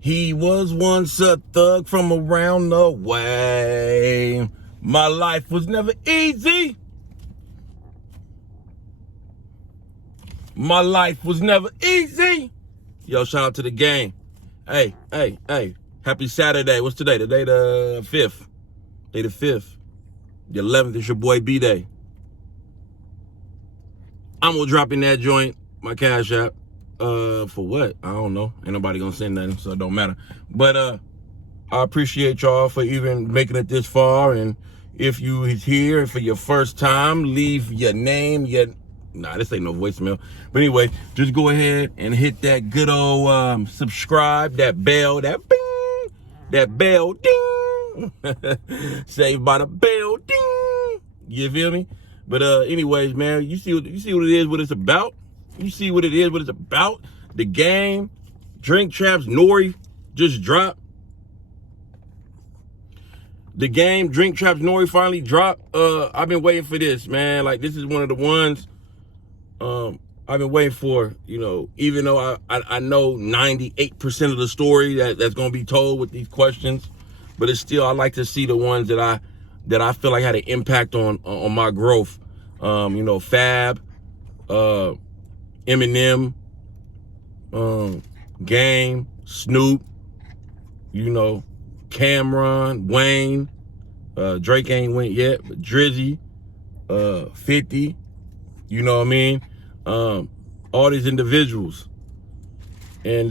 He was once a thug from around the way. My life was never easy. My life was never easy. Yo, shout out to the game. Hey. Happy Saturday. What's today? Today the 5th. Day the 5th. The 11th is your boy B-Day. I'm gonna drop in that joint, my Cash App. For what? I don't know. Ain't nobody gonna send nothing, so it don't matter. But I appreciate y'all for even making it this far. And if you is here for your first time, leave your name, this ain't no voicemail. But anyway, just go ahead and hit that good old subscribe, that bell, that bing, that bell, ding. Saved by the bell, ding. You feel me? But anyways, man, you see what it is, what it's about. You see what it is, what it's about. The game, Drink Champs, Nori just dropped. The game, Drink Champs, Nori finally dropped. I've been waiting for this, man. Like, this is one of the ones I've been waiting for, even though I know 98% of the story that's going to be told with these questions. But it's still, I like to see the ones that I feel like had an impact on my growth. Fab, Eminem, Game, Snoop, Cameron, Wayne, Drake ain't went yet, but Drizzy, 50, you know what I mean? All these individuals. And,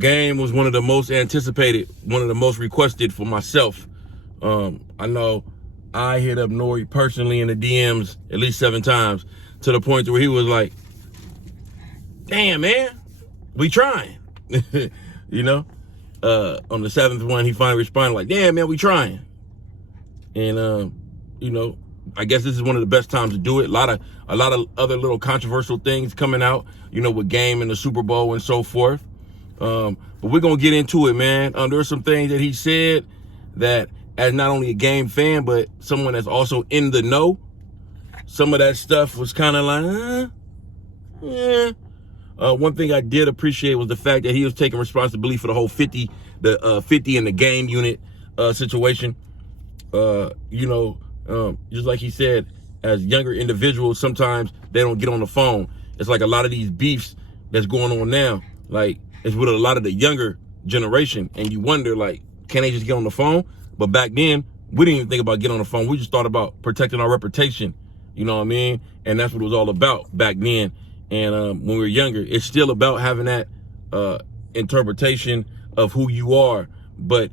Game was one of the most anticipated, one of the most requested for myself. I know I hit up Nori personally in the DMs at least 7 times to the point where he was like, damn, man, we trying. On the 7th one, he finally responded like, damn, man, we trying. And, I guess this is one of the best times to do it. A lot of other little controversial things coming out, with Game and the Super Bowl and so forth. But we're going to get into it, man. There are some things that he said that, as not only a Game fan, but someone that's also in the know, some of that stuff was kind of like, one thing I did appreciate was the fact that he was taking responsibility for the whole 50 in the Game unit situation. Just like he said, as younger individuals, sometimes they don't get on the phone. It's like a lot of these beefs that's going on now, like, it's with a lot of the younger generation, and you wonder, like, can they just get on the phone? But back then, we didn't even think about getting on the phone. We just thought about protecting our reputation. You know what I mean? And that's what it was all about back then. And when we were younger, it's still about having that interpretation of who you are. But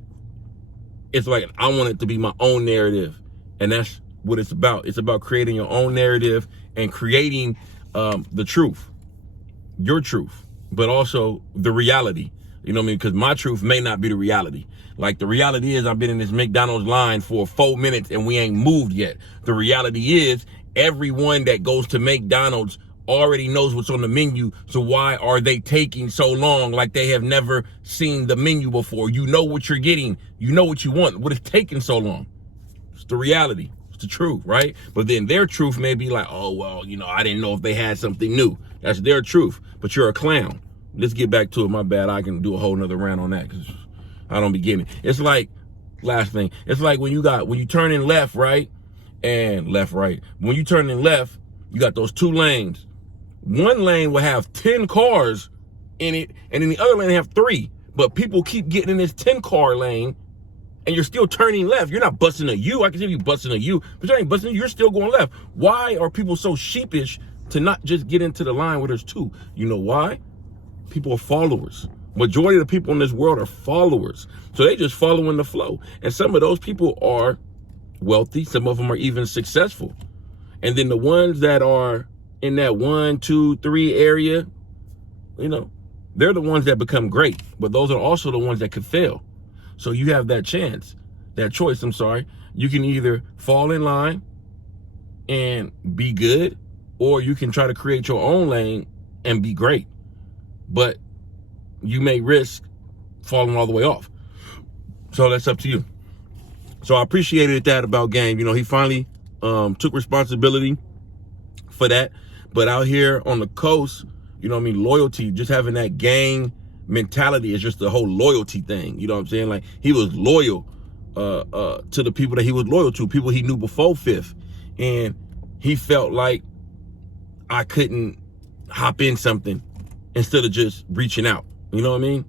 it's like, I want it to be my own narrative. And that's what it's about. It's about creating your own narrative and creating the truth, your truth, but also the reality. You know what I mean? Because my truth may not be the reality. Like, the reality is, I've been in this McDonald's line for 4 minutes and we ain't moved yet. The reality is, everyone that goes to McDonald's already knows what's on the menu. So why are they taking so long? Like, they have never seen the menu before. You know what you're getting. You know what you want. What is taking so long? It's the reality. It's the truth, right? But then their truth may be like, oh, well, I didn't know if they had something new. That's their truth. But you're a clown. Let's get back to it. My bad. I can do a whole nother rant on that because I don't be getting it. It's like, last thing. It's like when you turn in left, right? And left, right. When you turn in left, you got those 2 lanes. One lane will have 10 cars in it, and then the other lane have 3. But people keep getting in this 10-car lane, and you're still turning left. You're not busting a U. I can see you busting a U, but you ain't busting a U. You're still going left. Why are people so sheepish to not just get into the line where there's 2? You know why? People are followers. Majority of the people in this world are followers. So they just following the flow. And some of those people are wealthy. Some of them are even successful. And then the ones that are in that 1, 2, 3 area, they're the ones that become great. But those are also the ones that could fail. So you have that choice. You can either fall in line and be good, or you can try to create your own lane and be great. But you may risk falling all the way off. So that's up to you. So I appreciated that about Game. He finally took responsibility for that. But out here on the coast, loyalty, just having that gang mentality. It's just the whole loyalty thing. You know what I'm saying? Like, he was loyal to the people that he was loyal to, people he knew before Fifth. And he felt like I couldn't hop in something instead of just reaching out. You know what I mean?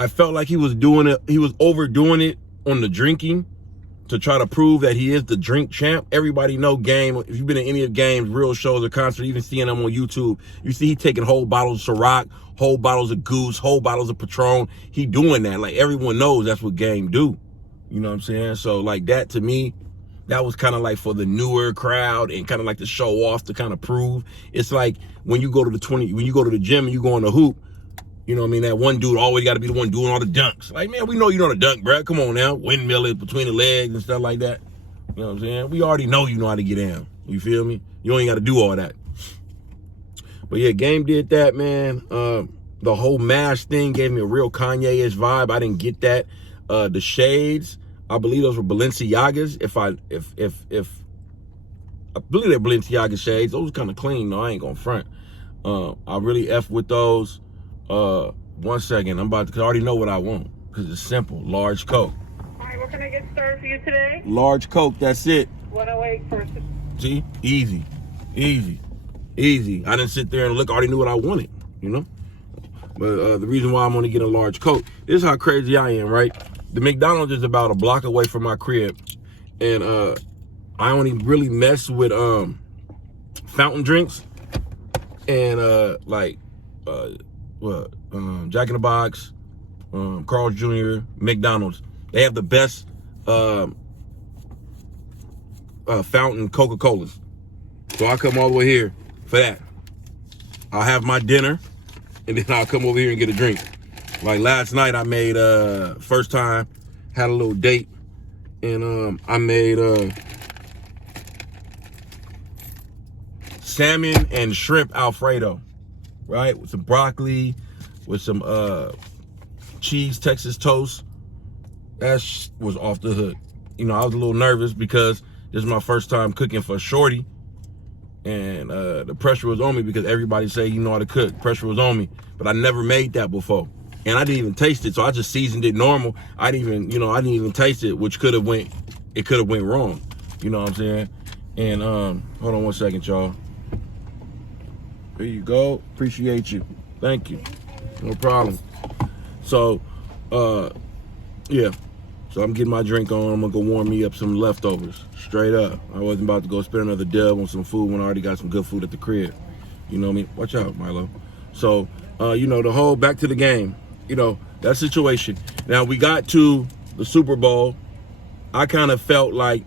I felt like he was doing it. He was overdoing it on the drinking to try to prove that he is the drink champ. Everybody know Game. If you've been in any of Game's real shows or concerts, even seeing them on YouTube, you see he taking whole bottles of Ciroc, whole bottles of Goose, whole bottles of Patron. He doing that. Like, everyone knows that's what Game do. You know what I'm saying? So, like, that to me, that was kind of like for the newer crowd and kind of like to show off, to kind of prove. It's like when you go to the gym and you go on the hoop, you know what I mean? That one dude always got to be the one doing all the dunks. Like, man, we know you know how to dunk, bro. Come on now. Windmill between the legs and stuff like that. You know what I'm saying? We already know you know how to get down. You feel me? You ain't got to do all that. But yeah, Game did that, man. The whole mask thing gave me a real Kanye-ish vibe. I didn't get that. The shades, I believe those were Balenciagas. I believe they're Balenciaga shades. Those were kind of clean, though. I ain't gonna front. I really F with those. 1 second, I'm about to, I already know what I want, because it's simple. Large Coke. All right, what can I get started for you today? Large Coke, that's it. 108 first. See? Easy. I didn't sit there and look, I already knew what I wanted, you know? But the reason why I'm gonna get a large Coke, this is how crazy I am, right? The McDonald's is about a block away from my crib, and I only really mess with fountain drinks and Jack in the Box, Carl's Jr., McDonald's. They have the best fountain Coca-Colas. So I come all the way here for that. I'll have my dinner, and then I'll come over here and get a drink. Like last night, I made first time, had a little date, and I made salmon and shrimp Alfredo, right? With some broccoli, with some cheese Texas toast. That was off the hook. You know, I was a little nervous because this is my first time cooking for Shorty, and the pressure was on me because everybody say you know how to cook. Pressure was on me, but I never made that before, and I didn't even taste it. So I just seasoned it normal. I didn't even taste it, which could have went wrong. You know what I'm saying? And hold on 1 second, y'all. There you go. Appreciate you. Thank you. No problem. So, yeah. So I'm getting my drink on. I'm gonna go warm me up some leftovers. Straight up. I wasn't about to go spend another dub on some food when I already got some good food at the crib. You know what I mean? Watch out, Milo. So, you know, the whole back to the game. You know, that situation. Now, we got to the Super Bowl. I kind of felt like,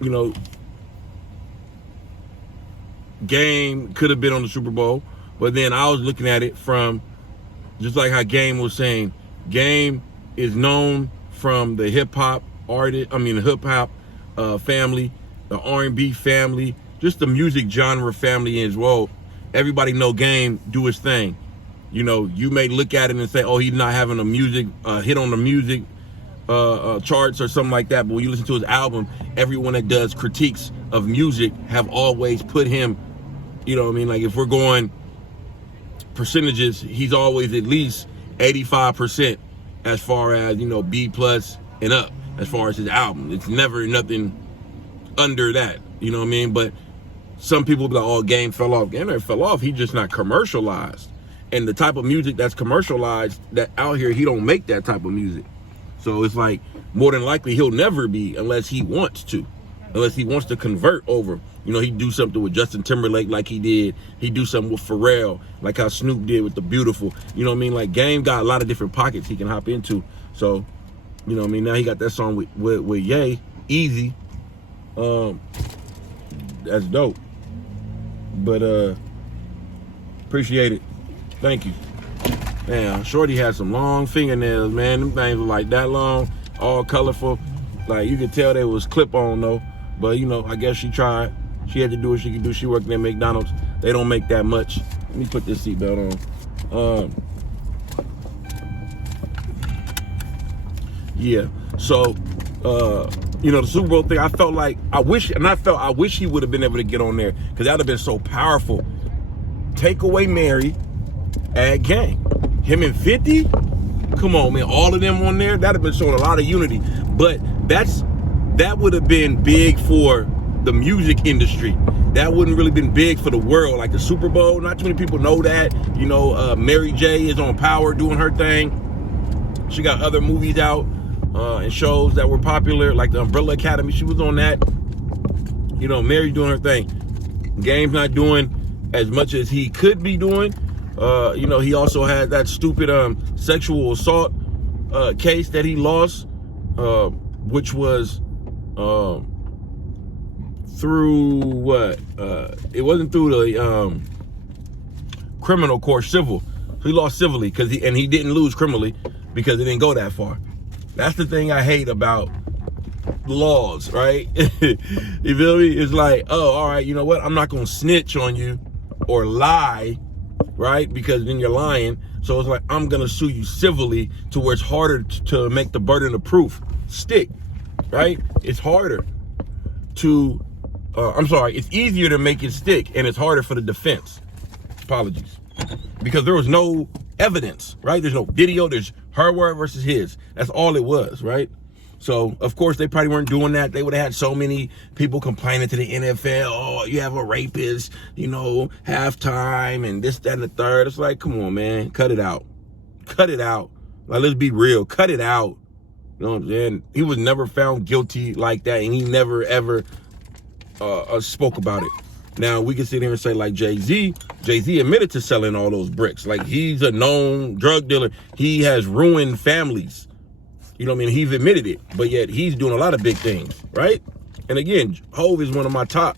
you know, Game could have been on the Super Bowl, but then I was looking at it from just like how Game was saying. Game is known from the hip hop family, the R&B family, just the music genre family as well. Everybody know Game do his thing. You know, you may look at it and say, oh, he's not having a music hit on the music charts or something like that. But when you listen to his album, everyone that does critiques of music have always put him, you know what I mean? Like, if we're going percentages, he's always at least 85% as far as, you know, B+ and up as far as his album. It's never nothing under that, you know what I mean? But some people be like, oh, Game fell off. Game never fell off. He's just not commercialized. And the type of music that's commercialized, that out here, he don't make that type of music. So it's like, more than likely, he'll never be unless he wants to. Unless he wants to convert over. You know, he'd do something with Justin Timberlake like he did. He'd do something with Pharrell, like how Snoop did with The Beautiful. You know what I mean? Like, Game got a lot of different pockets he can hop into. So, you know what I mean? Now he got that song with Ye, Easy. That's dope. But, appreciate it. Thank you. Damn, Shorty had some long fingernails, man. Them things were like that long, all colorful. Like, you could tell they was clip-on, though. But, you know, I guess she tried. She had to do what she could do. She worked at McDonald's. They don't make that much. Let me put this seatbelt on. Yeah. So, you know, the Super Bowl thing, I wish he would have been able to get on there, because that would have been so powerful. Take away Mary, add Gang. Him and 50? Come on, man. All of them on there, that'd have been showing a lot of unity. But that would have been big for the music industry. That wouldn't really been big for the world, like the Super Bowl. Not too many people know that. You know, Mary J is on Power doing her thing. She got other movies out and shows that were popular, like the Umbrella Academy. She was on that. You know, Mary doing her thing. Game's not doing as much as he could be doing. You know, he also had that stupid sexual assault case that he lost, which was through what? It wasn't through the criminal court, civil. He lost civilly and he didn't lose criminally because it didn't go that far. That's the thing I hate about laws, right? You feel me? It's like, oh, all right, you know what? I'm not gonna snitch on you or lie, right? Because then you're lying. So it's like, I'm gonna sue you civilly to where it's harder to make the burden of proof stick, right? It's harder to, it's easier to make it stick, and it's harder for the defense. Apologies. Because there was no evidence, right? There's no video, there's her word versus his. That's all it was, right? So, of course, they probably weren't doing that. They would have had so many people complaining to the NFL, oh, you have a rapist, you know, halftime and this, that, and the third. It's like, come on, man, cut it out. Cut it out. Like, let's be real. Cut it out. You know what I'm saying? He was never found guilty like that, and he never, ever spoke about it. Now, we can sit here and say, like, Jay-Z admitted to selling all those bricks. Like, he's a known drug dealer. He has ruined families. You know what I mean? He's admitted it, but yet he's doing a lot of big things, right? And again, Hov is one of my top,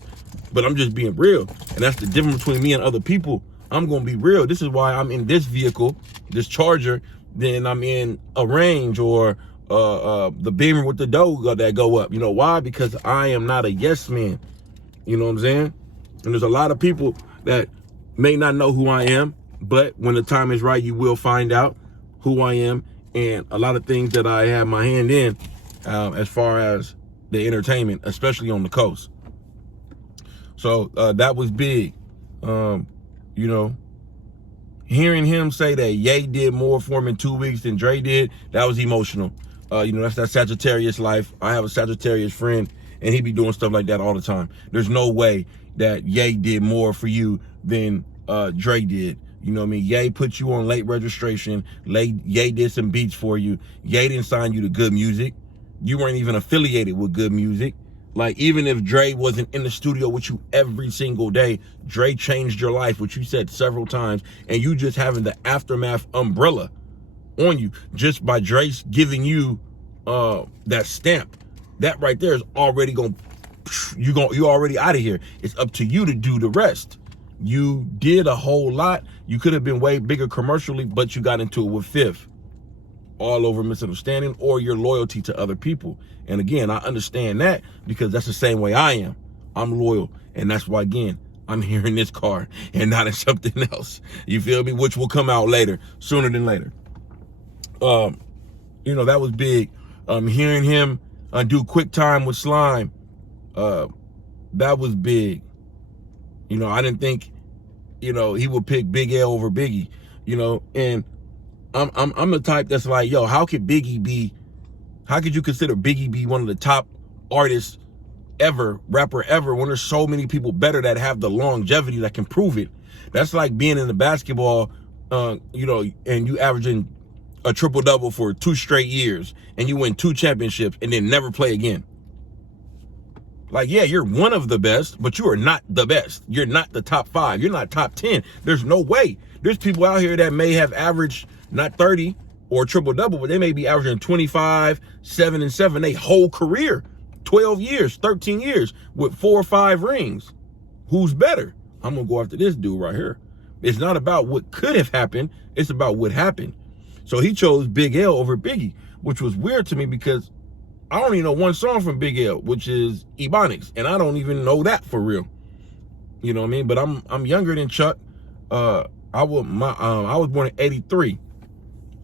but I'm just being real. And that's the difference between me and other people. I'm going to be real. This is why I'm in this vehicle, this Charger, than I'm in a Range or the Beamer with the dough that go up. You know why? Because I am not a yes man. You know what I'm saying? And there's a lot of people that may not know who I am, but when the time is right, you will find out who I am. And a lot of things that I have my hand in as far as the entertainment, especially on the coast. So that was big. You know, hearing him say that Ye did more for him in 2 weeks than Dre did, that was emotional. You know, that's that Sagittarius life. I have a Sagittarius friend, and he be doing stuff like that all the time. There's no way that Ye did more for you than Dre did. You know what I mean? Ye put you on late registration. Ye did some beats for you. Ye didn't sign you to Good Music. You weren't even affiliated with Good Music. Like, even if Dre wasn't in the studio with you every single day, Dre changed your life, which you said several times, and you just having the Aftermath umbrella on you, just by Dre giving you that stamp. That right there is already you're already out of here. It's up to you to do the rest. You did a whole lot. You could have been way bigger commercially, but you got into it with Fifth. All over misunderstanding or your loyalty to other people. And again, I understand that because that's the same way I am. I'm loyal. And that's why, again, I'm here in this car and not in something else. You feel me? Which will come out later, sooner than later. You know, that was big. Hearing him do Quick Time with Slime, that was big. You know, I didn't think, you know, he would pick Big L over Biggie, you know, and I'm the type that's like, yo, how could you consider Biggie be one of the top artists ever, rapper ever, when there's so many people better that have the longevity that can prove it? That's like being in the basketball, you know, and you averaging a triple-double for 2 straight years and you win 2 championships and then never play again. Like, yeah, you're one of the best, but you are not the best. You're not the top 5. You're not top 10. There's no way. There's people out here that may have averaged not 30 or triple-double, but they may be averaging 25, 7 and 7 their whole career. 12 years, 13 years with 4 or 5 rings. Who's better? I'm going to go after this dude right here. It's not about what could have happened. It's about what happened. So he chose Big L over Biggie, which was weird to me because I don't even know one song from Big L, which is Ebonics, and I don't even know that for real. You know what I mean? But I'm younger than Chuck. I was born in 83.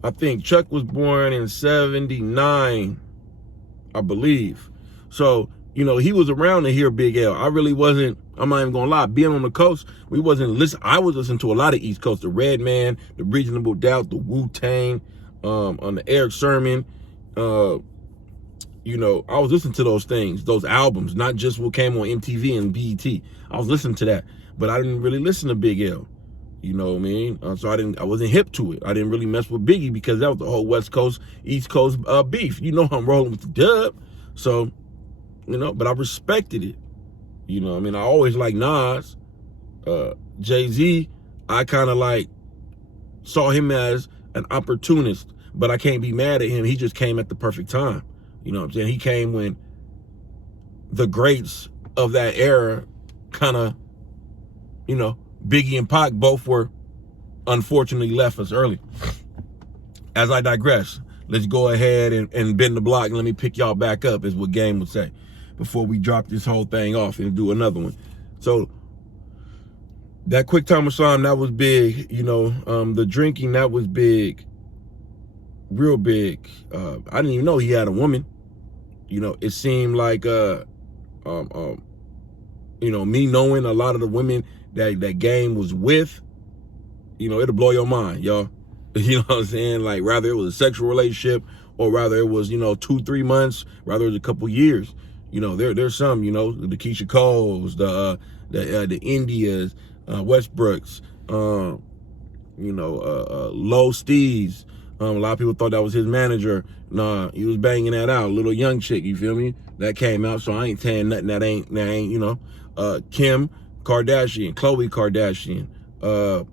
I think Chuck was born in 79, I believe. So, you know, he was around to hear Big L. I really wasn't, I'm not even gonna lie, being on the coast, we wasn't listening. I was listening to a lot of East Coast, the Redman, the Reasonable Doubt, the Wu-Tang, on the Eric Sermon. You know, I was listening to those things, those albums, not just what came on MTV and BET. I was listening to that, but I didn't really listen to Big L. You know what I mean? So I wasn't hip to it. I didn't really mess with Biggie because that was the whole West Coast, East Coast beef. You know I'm rolling with the dub. So, you know, but I respected it. You know what I mean? I always liked Nas. Jay-Z, I kind of like saw him as an opportunist, but I can't be mad at him. He just came at the perfect time. You know what I'm saying? He came when the greats of that era kind of, you know, Biggie and Pac both were unfortunately left us early. As I digress, let's go ahead and bend the block and let me pick y'all back up, is what Game would say, before we drop this whole thing off and do another one. So that Quick Time Hassan, that was big. You know, the drinking, that was big. Real big. I didn't even know he had a woman. You know, it seemed like, you know, me knowing a lot of the women that Game was with, you know, it'll blow your mind, y'all. You know what I'm saying? Like, rather it was a sexual relationship or rather it was, you know, 2-3 months, rather it was a couple years. You know, there's some, you know, the Keisha Coles, the Indias, Westbrooks, you know, Low Steez. A lot of people thought that was his manager. Nah, he was banging that out. Little young chick, you feel me? That came out, so I ain't saying nothing that ain't, you know. Kim Kardashian, Khloe Kardashian.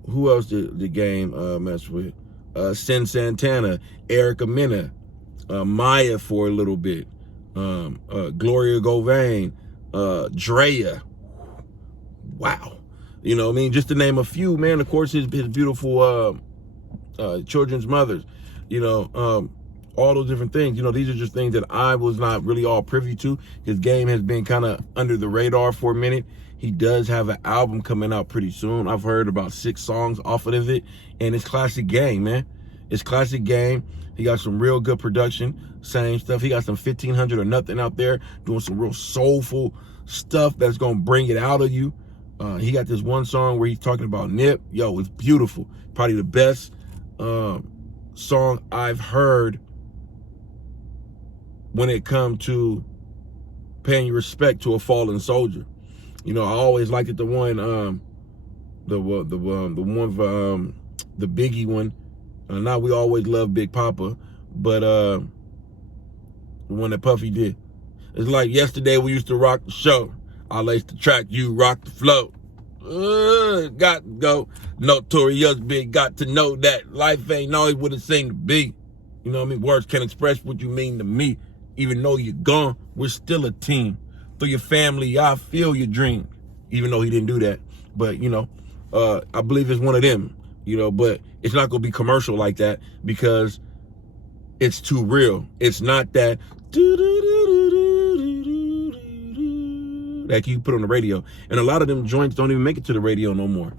Who else did the Game mess with? Sin Santana, Erica Mena, Maya for a little bit, Gloria Govain, Drea. Wow. You know what I mean? Just to name a few, man. Of course, his beautiful children's mothers. You know, all those different things. You know, these are just things that I was not really all privy to. His Game has been kind of under the radar for a minute. He does have an album coming out pretty soon. I've heard about 6 songs off of it, and it's classic Game, man. It's classic Game. He got some real good production, same stuff. He got some 1500 or nothing out there doing some real soulful stuff that's gonna bring it out of you. He got this one song where he's talking about Nip. Yo, it's beautiful. Probably the best song I've heard when it comes to paying respect to a fallen soldier. You know, I always liked it, the one, the Biggie one. Now we always love Big Papa, but the one that Puffy did. It's like yesterday we used to rock the show. I lace the track, you rock the flow. Got to go. Notorious Big, got to know that life ain't always what it seemed to be. You know what I mean? Words can't express what you mean to me. Even though you're gone, we're still a team. Through your family, I feel your dream. Even though he didn't do that. But, you know, I believe it's one of them. You know, but it's not going to be commercial like that because it's too real. It's not that that you put on the radio. And a lot of them joints don't even make it to the radio no more.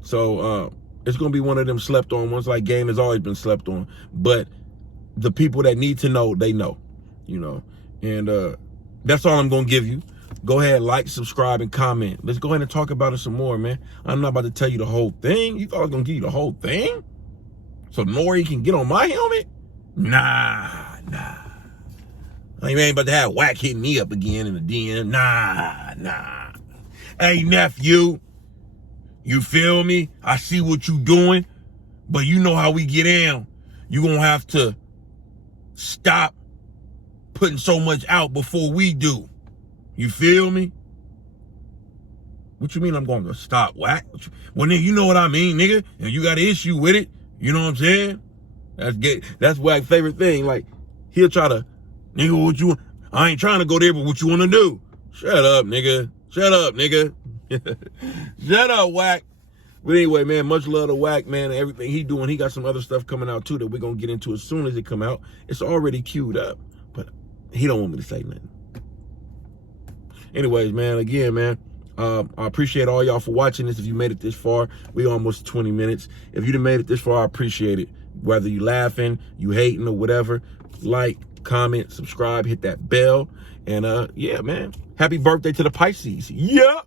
So it's going to be one of them slept on ones. Like Game has always been slept on. But the people that need to know, they know. You know. And that's all I'm going to give you. Go ahead, like, subscribe, and comment. Let's go ahead and talk about it some more, man. I'm not about to tell you the whole thing. You thought I was going to give you the whole thing? So Nori can get on my helmet? Nah. I ain't about to have Whack hitting me up again in the DM. Nah. Hey, nephew. You feel me? I see what you doing. But you know how we get in. You going to have to stop putting so much out before we do. You feel me? What you mean I'm going to stop, Whack? Well, nigga, you know what I mean, nigga. And you got an issue with it. You know what I'm saying? That's Whack's favorite thing. Like, he'll try to, nigga, what you want? I ain't trying to go there, but what you want to do? Shut up, nigga. Shut up, nigga. Shut up, Whack. But anyway, man, much love to Whack, man, and everything he doing. He got some other stuff coming out, too, that we're going to get into as soon as it come out. It's already queued up, but he don't want me to say nothing. Anyways, man, again, man, I appreciate all y'all for watching this. If you made it this far, we almost 20 minutes. If you done made it this far, I appreciate it. Whether you laughing, you hating, or whatever, like, comment, subscribe, hit that bell. And yeah, man. Happy birthday to the Pisces. Yup.